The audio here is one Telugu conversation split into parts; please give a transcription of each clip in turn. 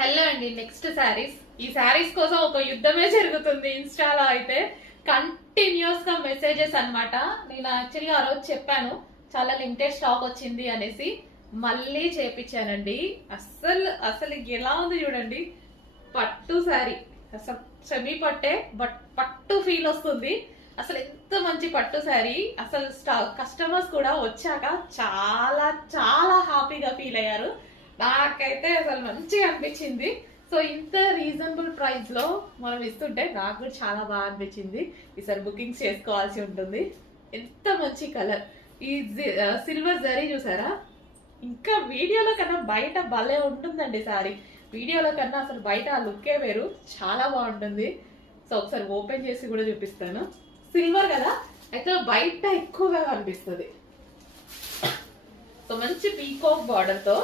హలో అండి. నెక్స్ట్ శారీస్. ఈ శారీస్ కోసం ఒక యుద్ధమే జరుగుతుంది ఇన్స్టాలో అయితే. కంటిన్యూస్ గా మెసేజెస్ అన్నమాట. నేను యాక్చువల్గా ఆ రోజు చెప్పాను చాలా లిమిటెడ్ స్టాక్ వచ్చింది అనేసి. మళ్ళీ చేపించానండి. అస్సలు అసలు ఎలా ఉంది చూడండి. పట్టు శారీ, అసలు సెమీ పట్టే బట్ పట్టు ఫీల్ వస్తుంది. అసలు ఎంత మంచి పట్టు శారీ. అసలు కస్టమర్స్ కూడా వచ్చాక చాలా చాలా హ్యాపీగా ఫీల్ అయ్యారు. నాకైతే అసలు మంచిగా అనిపించింది. సో ఇంత రీజనబుల్ ప్రైస్ లో మనం ఇస్తుంటే నాకు కూడా చాలా బాగా అనిపించింది. ఈసారి బుకింగ్స్ చేసుకోవాల్సి ఉంటుంది. ఎంత మంచి కలర్. ఈ సిల్వర్ జరీ చూసారా, ఇంకా వీడియోలో కన్నా బయట భలే ఉంటుందండి సారీ. వీడియోలో కన్నా అసలు బయట ఆ లుక్కే వేరు, చాలా బాగుంటుంది. సో ఒకసారి ఓపెన్ చేసి కూడా చూపిస్తాను. సిల్వర్ కదా, అయితే బయట ఎక్కువగా కనిపిస్తుంది. సో మంచి పీకాక్ బార్డర్ తో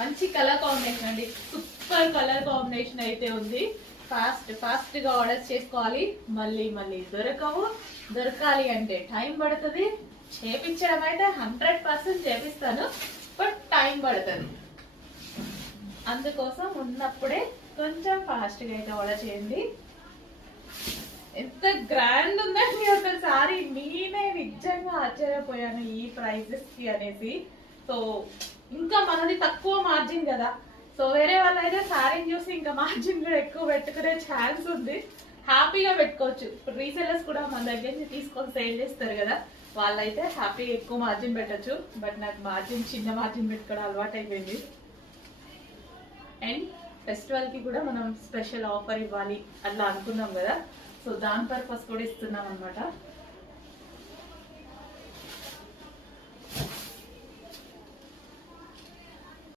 మంచి కలర్ కాంబినేషన్ అండి. సూపర్ కలర్ కాంబినేషన్ అయితే ఉంది. ఫాస్ట్ గా ఆర్డర్ చేసుకోవాలి. మళ్ళీ మళ్ళీ దొరకాలి అంటే టైం పడుతుంది. చేపించడం అయితే 100% చేపిస్తాను, బట్ టైం పడుతుంది. అందుకోసం ఉన్నప్పుడే కొంచెం ఫాస్ట్ గా అయితే ఆర్డర్ చేయండి. ఎంత గ్రాండ్ ఉందండి అసలు సారీ. నేనే నిజంగా ఆశ్చర్యపోయాను ఈ ప్రైజెస్ కి అనేసి. సో ఇంకా మనది తక్కువ మార్జిన్ కదా, సో వేరే వాళ్ళు అయితే శారీని చూసి ఇంకా మార్జిన్ కూడా ఎక్కువ పెట్టుకునే ఛాన్స్ ఉంది. హ్యాపీగా పెట్టుకోవచ్చు. ఇప్పుడు రీసెలర్స్ కూడా మన దగ్గర నుంచి తీసుకొని సేల్ చేస్తారు కదా, వాళ్ళైతే హ్యాపీగా ఎక్కువ మార్జిన్ పెట్టచ్చు. బట్ నాకు చిన్న మార్జిన్ పెట్టుకోవడం అలవాటు అయిపోయింది. అండ్ ఫెస్టివల్ కి కూడా మనం స్పెషల్ ఆఫర్ ఇవ్వాలి అట్లా అనుకున్నాం కదా, సో దాని పర్పస్ కూడా ఇస్తున్నాం అనమాట.